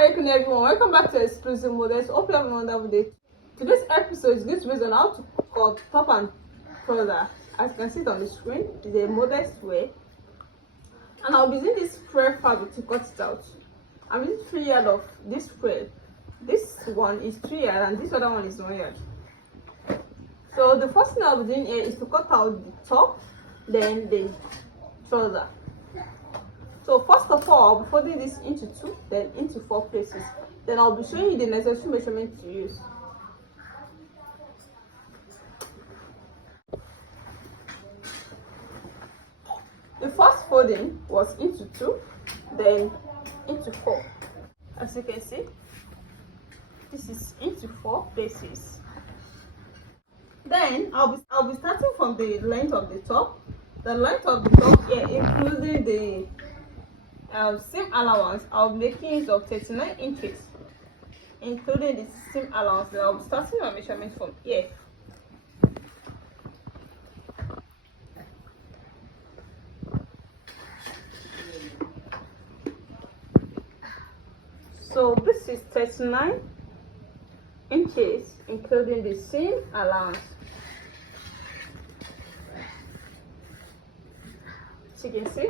alaikum everyone, welcome back to Exclusive Models. Hope you have a wonderful day. Today's episode is going to be on how to cut top and trouser. As you can see it on the screen, it's a modest way. And I'll be using this spray fabric to cut it out. I'm using 3 yards of this spray. This one is 3 yards and this other one is 1 yard. So the first thing I'll be doing here is to cut out the top, then the trouser. So first of all, I'll be folding this into 2, then into 4 places. Then I'll be showing you the necessary measurement to use. The first folding was into 2, then into 4. As you can see, this is into 4 places. Then I'll be starting from the length of the top. The length of the top here, including the seam allowance, I'll be making use of 39 inches, including the seam allowance. Then I'll be starting my measurement from here. So this is 39 inches, including the seam allowance. As you can see.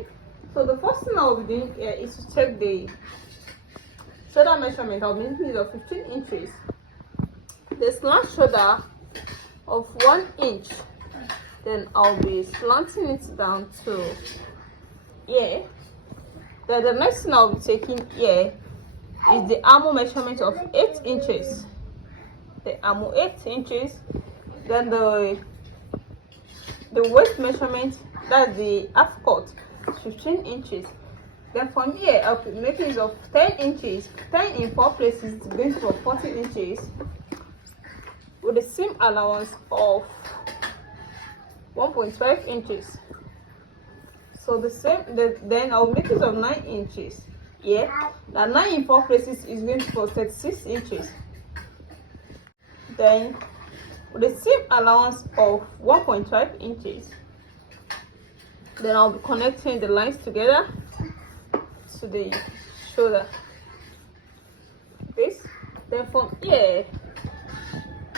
So the first thing I'll be doing here is to check the shoulder measurement. I'll be making it of 15 inches. The slant shoulder of 1 inch. Then I'll be slanting it down to here. Then the next thing I'll be taking here is the armhole measurement of 8 inches. The armhole 8 inches. Then the waist measurement, that's the half cut, 15 inches. Then from here I'll be making use of 10 inches. 10 in 4 places is going to be 14 inches with a seam allowance of 1.5 inches. So then I'll make use of 9 inches. Yeah, now 9 in 4 places is going to be 36 inches. Then with a seam allowance of 1.5 inches, then I'll be connecting the lines together to the shoulder. This, then from here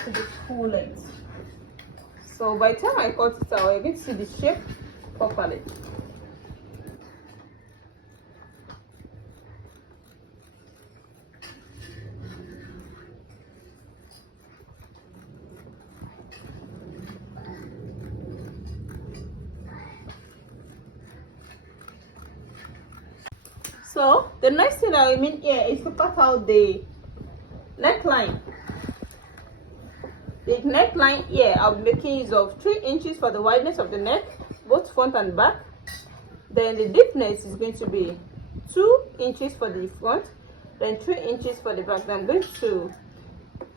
to the full length. So by the time I cut it out, you're going to see the shape properly. So the next thing I mean here is to cut out the neckline. The neckline here, I'll be making use of 3 inches for the wideness of the neck, both front and back. Then the deepness is going to be 2 inches for the front, then 3 inches for the back. Then I'm going to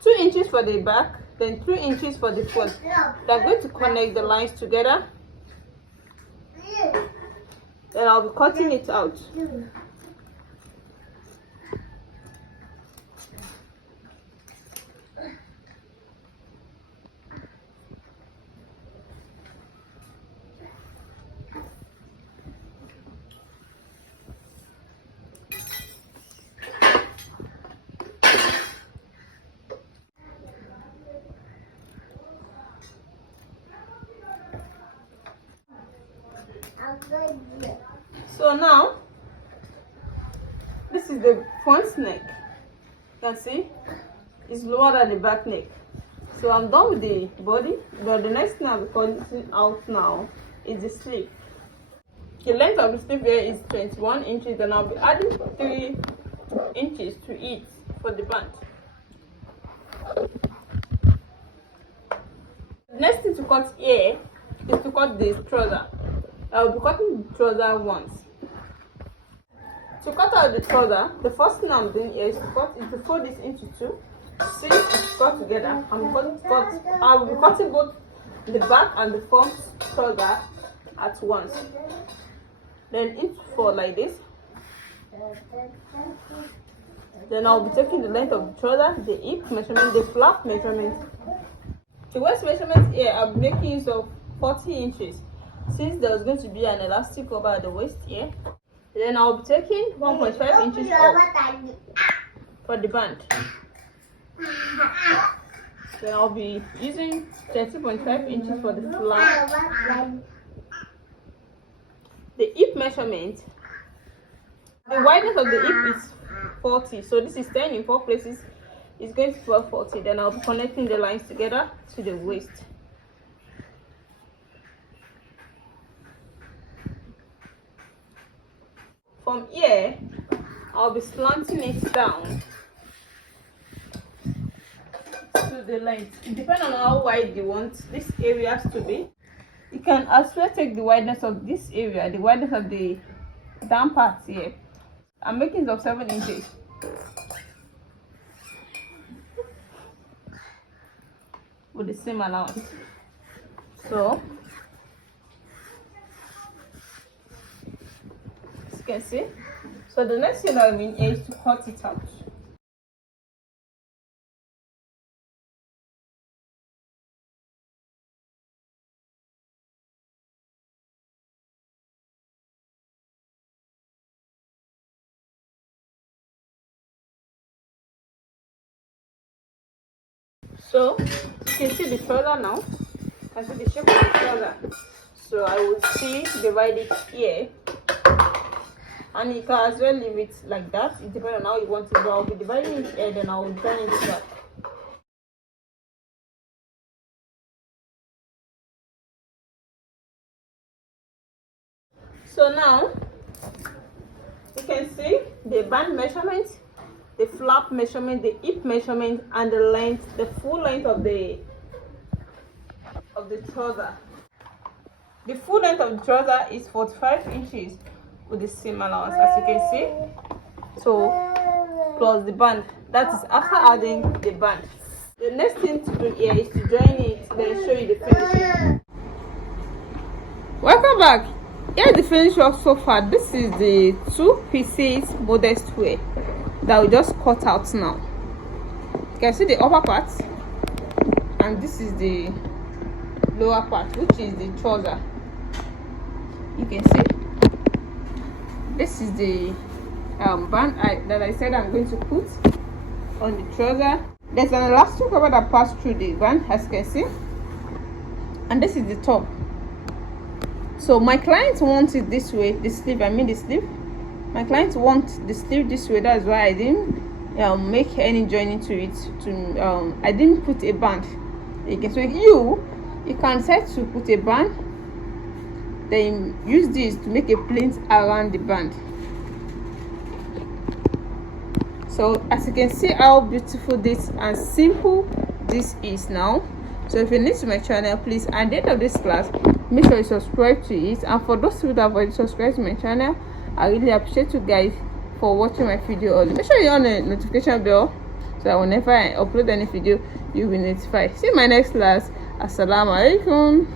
2 inches for the back, then 3 inches for the front. Then I'm going to connect the lines together. Then I'll be cutting it out. So now this is the front neck. You can see it's lower than the back neck. So I'm done with the body. But the next thing I'll be cutting out now is the sleeve. The length of the sleeve here is 21 inches, and I'll be adding 3 inches to it for the band. The next thing to cut here is to cut the trouser. I'll be cutting the trouser once. To cut out the trouser, the first thing I'm doing here is to fold this into 2. See, it's cut together. I will be cutting both the back and the front trouser at once. Then into 4 like this. Then I'll be taking the length of the trouser, the hip measurement, the flap measurement. The waist measurement here, I'll be making use of 40 inches. Since there's going to be an elastic over the waist here, then I'll be taking 1.5 inches off. for the band. Then I'll be using 30.5 inches for the flap. The hip measurement, the wideness of the hip is 40, so this is 10 in 4 places. It's going to 1240. Then I'll be connecting the lines together to the waist. From here, I'll be slanting it down to the length. Depending on how wide you want this area to be, you can as well take the wideness of this area, the wideness of the down part here. I'm making it of 7 inches. With the same allowance. So, as you can see. So the next thing I mean is to cut it out. So you can see the trouser now. You can see the shape of the trouser. So I will see divide it here, and you can as well leave it like that. It depends on how you want it. But I'll be dividing it here, then I will turn it back. So now you can see the band measurement, the flap measurement, the hip measurement, and the length, the full length of the trouser. The full length of the trouser is 45 inches with the seam allowance, as you can see. So plus the band, that is after adding the band. The next thing to do here is to join it, then show you the finishing. Welcome back. Here's the finished work so far. This is the 2 pieces modest wear that we just cut out now. You can see the upper part, and this is the lower part, which is the trouser. You can see this is the band that I said I'm going to put on the trouser. There's an elastic cover that passed through the band, as you can see, and this is the top. So my client wants it this way, the sleeve, the sleeve. My client wants the sleeve this way. That's why I didn't make any joining to it. I didn't put a band. Okay, so you can set to put a band, then use this to make a pleat around the band. So as you can see how beautiful this and simple this is now. So if you're new to my channel, please at the end of this class, make sure you subscribe to it. And for those people that have already subscribed to my channel, I really appreciate you guys for watching my video early. Make sure you're on the notification bell so that whenever I upload any video, you'll be notified. See you in my next class. Assalamu alaikum.